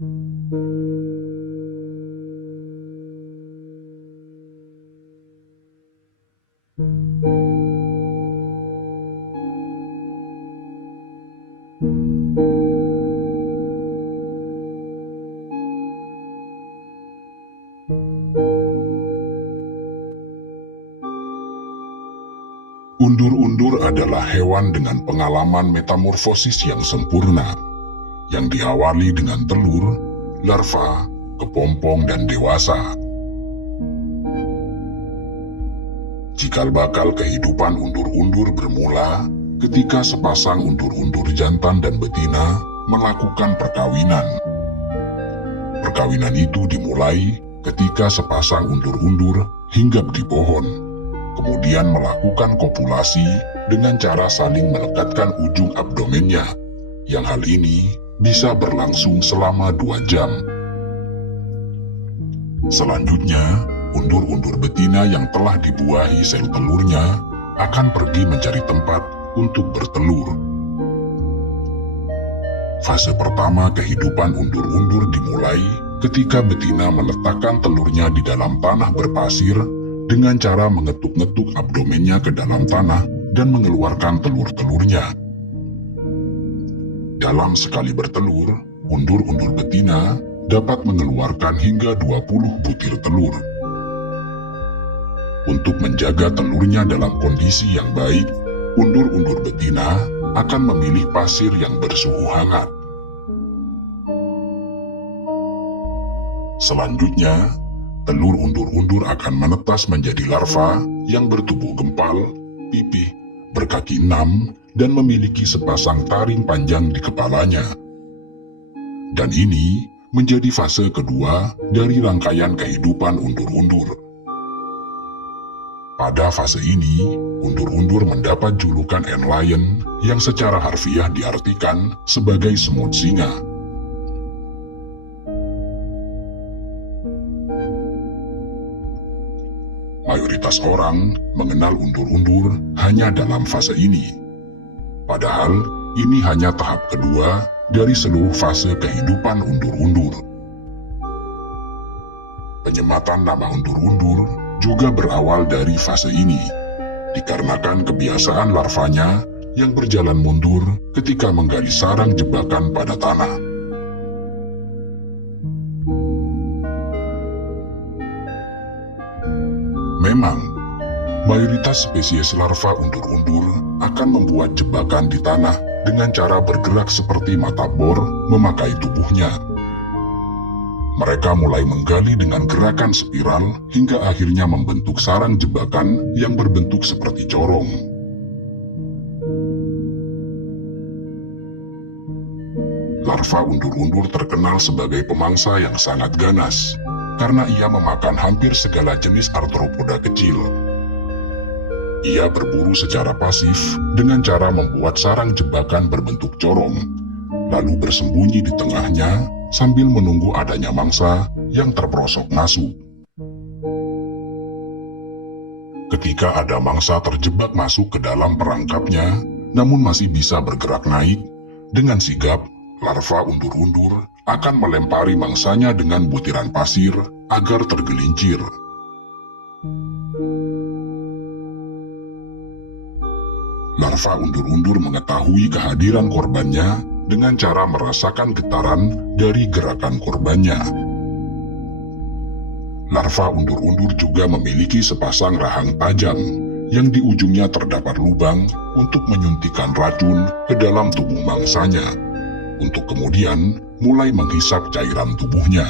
Undur-undur adalah hewan dengan pengalaman metamorfosis yang sempurna, yang diawali dengan telur, larva, kepompong, dan dewasa. Cikal bakal kehidupan undur-undur bermula ketika sepasang undur-undur jantan dan betina melakukan perkawinan. Perkawinan itu dimulai ketika sepasang undur-undur hinggap di pohon, kemudian melakukan kopulasi dengan cara saling melekatkan ujung abdomennya, yang hal ini bisa berlangsung selama 2 jam. Selanjutnya, undur-undur betina yang telah dibuahi sel telurnya akan pergi mencari tempat untuk bertelur. Fase pertama kehidupan undur-undur dimulai ketika betina meletakkan telurnya di dalam tanah berpasir dengan cara mengetuk-ngetuk abdomennya ke dalam tanah dan mengeluarkan telur-telurnya. Dalam sekali bertelur, undur-undur betina dapat mengeluarkan hingga 20 butir telur. Untuk menjaga telurnya dalam kondisi yang baik, undur-undur betina akan memilih pasir yang bersuhu hangat. Selanjutnya, telur undur-undur akan menetas menjadi larva yang bertubuh gempal, pipih, berkaki 6, dan memiliki sepasang taring panjang di kepalanya. Dan ini menjadi fase kedua dari rangkaian kehidupan undur-undur. Pada fase ini, undur-undur mendapat julukan antlion yang secara harfiah diartikan sebagai semut singa. Mayoritas orang mengenal undur-undur hanya dalam fase ini. Padahal ini hanya tahap kedua dari seluruh fase kehidupan undur-undur. Penyematan nama undur-undur juga berawal dari fase ini, dikarenakan kebiasaan larvanya yang berjalan mundur ketika menggali sarang jebakan pada tanah. Memang, mayoritas spesies larva undur-undur akan membuat jebakan di tanah dengan cara bergerak seperti mata bor memakai tubuhnya. Mereka mulai menggali dengan gerakan spiral hingga akhirnya membentuk sarang jebakan yang berbentuk seperti corong. Larva undur-undur terkenal sebagai pemangsa yang sangat ganas, karena ia memakan hampir segala jenis arthropoda kecil. Ia berburu secara pasif dengan cara membuat sarang jebakan berbentuk corong, lalu bersembunyi di tengahnya sambil menunggu adanya mangsa yang terperosok masuk. Ketika ada mangsa terjebak masuk ke dalam perangkapnya, namun masih bisa bergerak naik, dengan sigap, larva undur-undur akan melempari mangsanya dengan butiran pasir agar tergelincir. Larva undur-undur mengetahui kehadiran korbannya dengan cara merasakan getaran dari gerakan korbannya. Larva undur-undur juga memiliki sepasang rahang tajam yang di ujungnya terdapat lubang untuk menyuntikkan racun ke dalam tubuh mangsanya, untuk kemudian mulai menghisap cairan tubuhnya.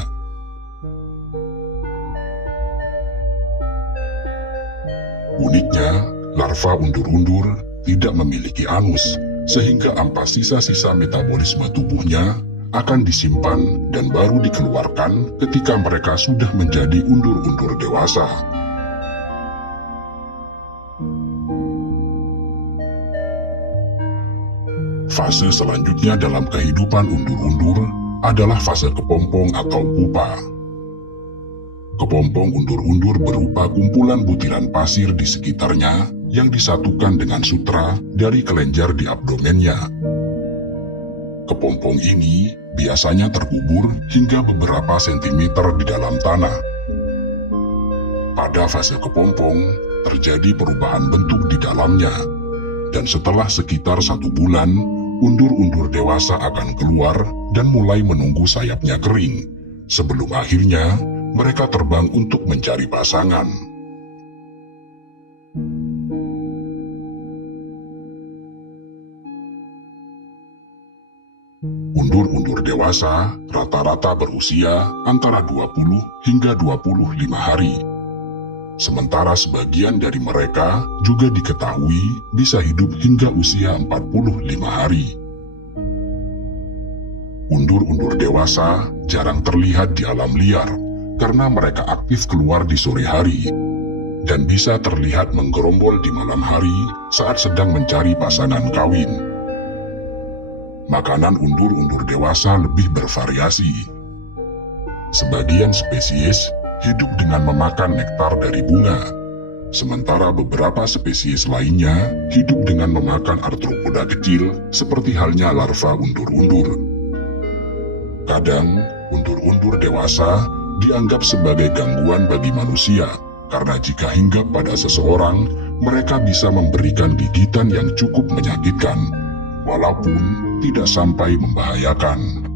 Uniknya, larva undur-undur tidak memiliki anus, sehingga ampas sisa-sisa metabolisme tubuhnya akan disimpan dan baru dikeluarkan ketika mereka sudah menjadi undur-undur dewasa. Fase selanjutnya dalam kehidupan undur-undur adalah fase kepompong atau pupa. Kepompong undur-undur berupa kumpulan butiran pasir di sekitarnya yang disatukan dengan sutra dari kelenjar di abdomennya. Kepompong ini biasanya terkubur hingga beberapa sentimeter di dalam tanah. Pada fase kepompong, terjadi perubahan bentuk di dalamnya, dan setelah sekitar 1 bulan, undur-undur dewasa akan keluar dan mulai menunggu sayapnya kering, sebelum akhirnya mereka terbang untuk mencari pasangan. Undur-undur dewasa rata-rata berusia antara 20 hingga 25 hari. Sementara sebagian dari mereka juga diketahui bisa hidup hingga usia 45 hari. Undur-undur dewasa jarang terlihat di alam liar karena mereka aktif keluar di sore hari dan bisa terlihat menggerombol di malam hari saat sedang mencari pasangan kawin. Makanan undur-undur dewasa lebih bervariasi. Sebagian spesies hidup dengan memakan nektar dari bunga, sementara beberapa spesies lainnya hidup dengan memakan arthropoda kecil seperti halnya larva undur-undur. Kadang, undur-undur dewasa dianggap sebagai gangguan bagi manusia karena jika hinggap pada seseorang, mereka bisa memberikan gigitan yang cukup menyakitkan, walaupun tidak sampai membahayakan.